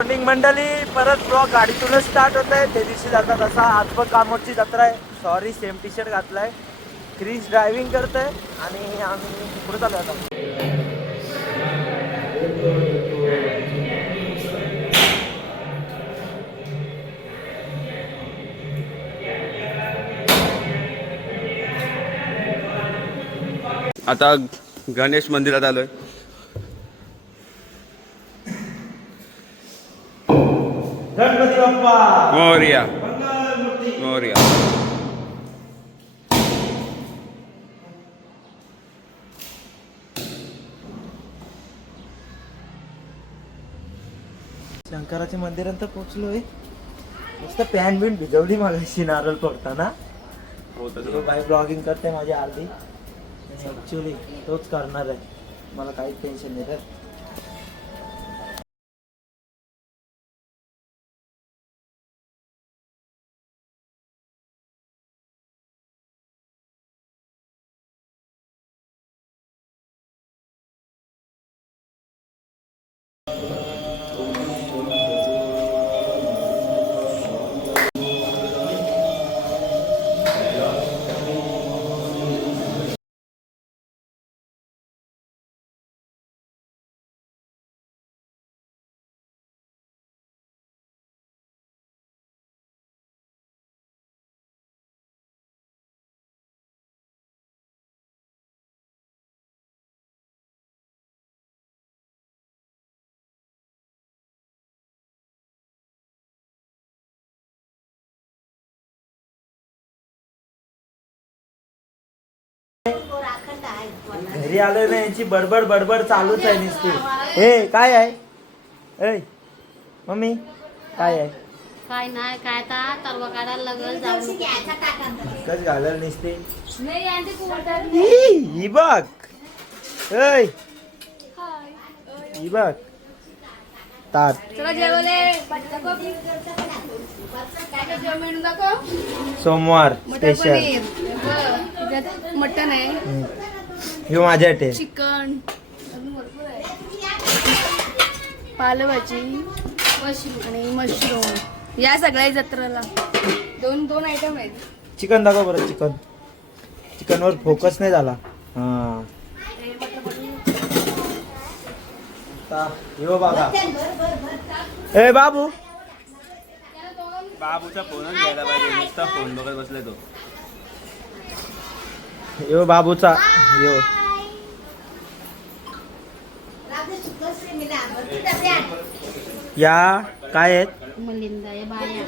Morning मंडळी, परत blog गाडीतूनच start होत आहे. त्या दिवशी जाता तसा आज पण कामोडची जत्रा आहे. सॉरी, सेम टी शर्ट घातलाय. क्रिस ड्रायव्हिंग करतोय आणि आम्ही पुढे चालू आता. आता गणेश मंदिरात आलोय. गणपती बाप्पा मोरया मंगलमूर्ती. मोरया. शंकराच्या मंदिरात पोहोचलोय. नुसतं पॅन बिन भिजवली मागाशी नारळ फोडताना. तो बाय ब्लॉगिंग करते माझी आरती. ऍक्च्युली तोच करणार आहे. मला काहीच टेन्शन नाही रे. घरी आलोय ना, यांची बडबड बडबड चालूच आहे नुसती. हे काय आहे? ए मम्मी काय आहे? काय नाही काय तरवा काढायला लागल जाऊ कस घालल नुसते. नाही आंटी कुठं ही बघ. ऐ ही बघ ताट. चला जेवले मेनू दाखव. सोमवार मटर स्पेशल. पनीर मटन आहे, हे माझ्यासाठी. चिकन, पालभाजी आणि मशरूम. या सगळ्या जत्रेला दोन दोन आयटम आहेत. चिकन दाखव बरं. चिकन वर फोकस नाही झाला. हा यो बघा. ए बाबू, बाबूचा फोनच घ्यायला पाहिजे. नुसता फोन बघत बसलाय तो. यो बाबूचा यो. या काय आहेत? मलिंदा या बाया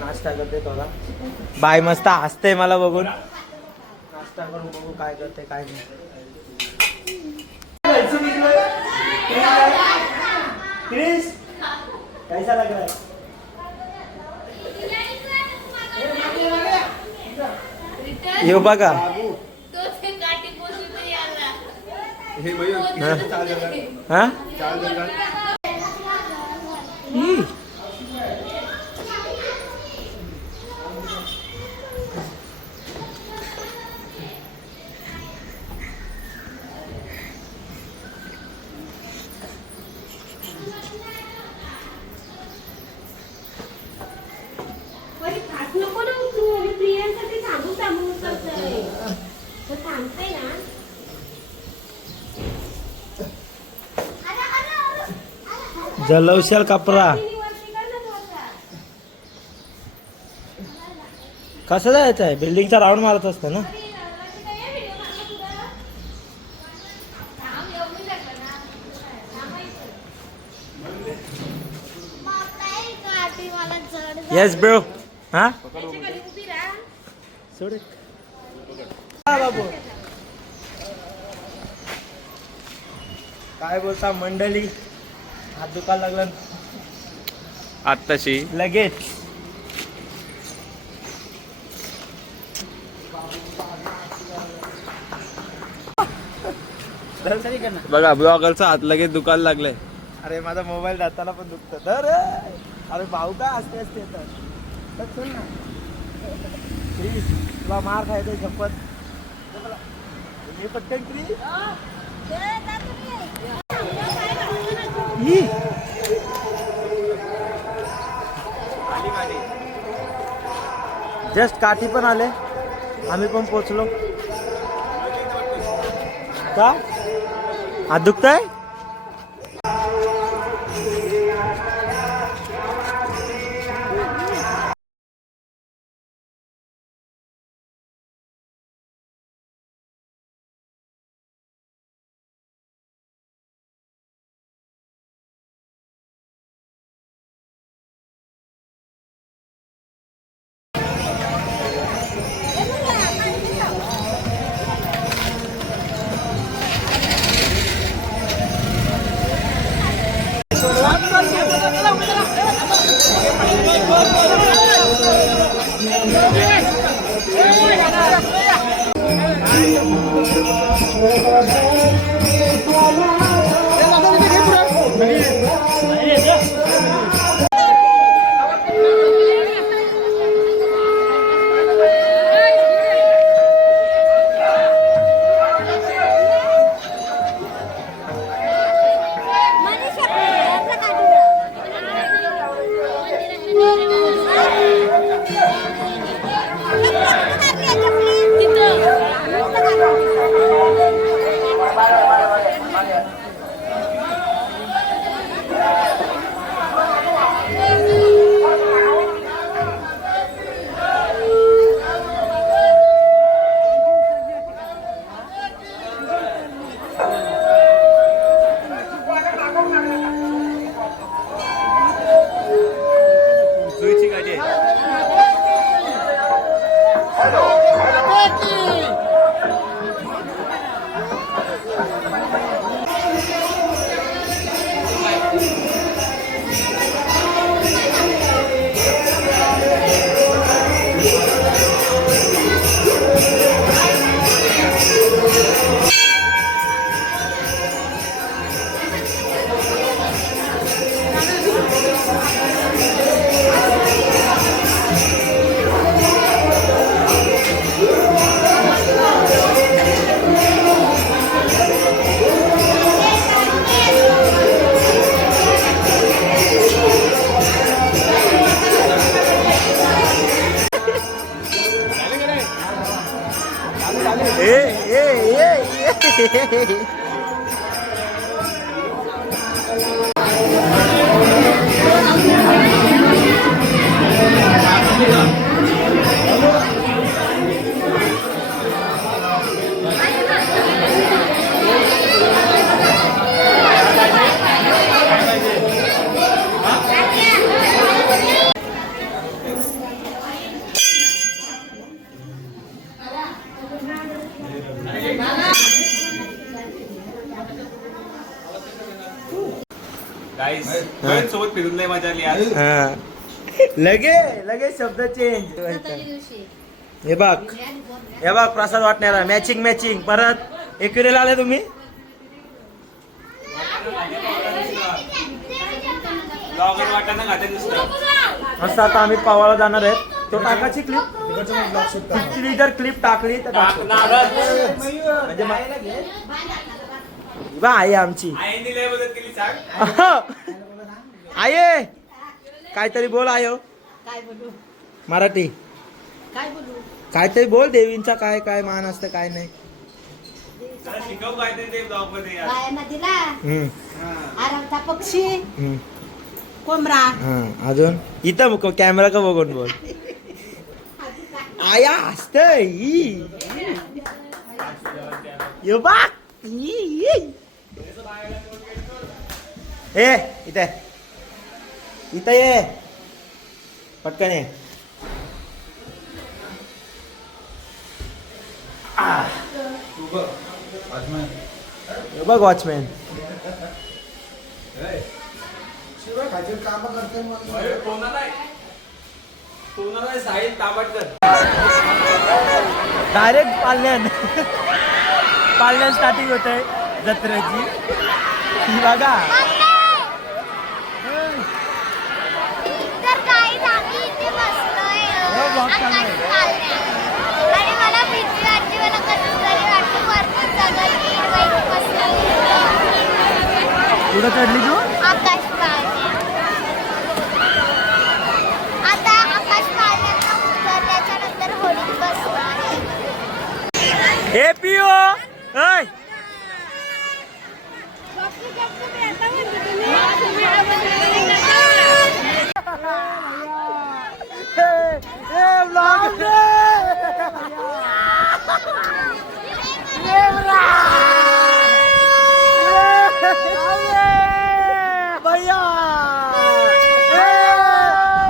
नाश्ता करते थोडा. बाय मस्त हसते मला बघून. नाश्ता करून बघू काय करते काय नाही. क्रिस कैसा लग रहा है? यो बघा. हा जलवशाल कपरा. कसं जायचं आहे? बिल्डिंगचा राऊंड मारत असतं ना. Yes bro. हा सोड बाबू. काय बोलता मंडळी? हात दुखायला लागला आत्ताशी लगेच. बघा ब्लॉगरचा हात लगेच दुखायला लागलाय. अरे माझा मोबाईल दाताला पण दुखत. तर अरे भाऊ काय असते असते तर चल ना प्लीज. तुला मार खायचं शपथ. हे पटकन क्री. जस्ट काठी पण आले, आम्ही पण पोचलो. का हात दुखताय? जुईची गाडी आहे. गाईस सोबत फिरून लय मजा आली आज. लगे शब्द चेंज. हे बघ प्रसाद वाटण्याला मॅचिंग परत एकविरेला आले तुम्ही. ब्लॉगर वाटाणा खाते नुसतं. मस्त. आता आम्ही पावाला जाणार आहेत. तो टाकायची क्लिप जर क्लिप टाकली तर म्हणजे आई आमची आईने लय मदत केली सांग. आये काहीतरी बोल आयो. काय बोलू मराठी काय बोलू काहीतरी बोल. देवींचा काय काय मान असतं काय नाही. शिकव काहीतरी ते ब्लॉग मध्ये यार. बायांना दिला आरामचा पक्षी हम्म. कोंबडा हा अजून इथं कॅमेरा का बघून बोल. आया असतंय यो बा. ए इथे इथं ये पटकन ये. यो बघ वॉचमॅन. साहिल ताबडकर डायरेक्ट पाल्यान स्टार्टिंग होत आहे जत्रेची. बघा आणि मला भीती वाटते. मला कसं तरी वाटतं वरती सगळं कुठं चढली तू? आकाश पाळणे. आता आकाश पाळण्यांना उतरल्याच्यानंतर होडीत बसणार आहे. हे पिओ ऐ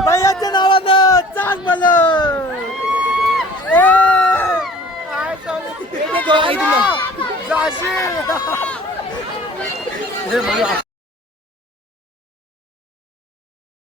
भैयाच्या नावानं चांग मला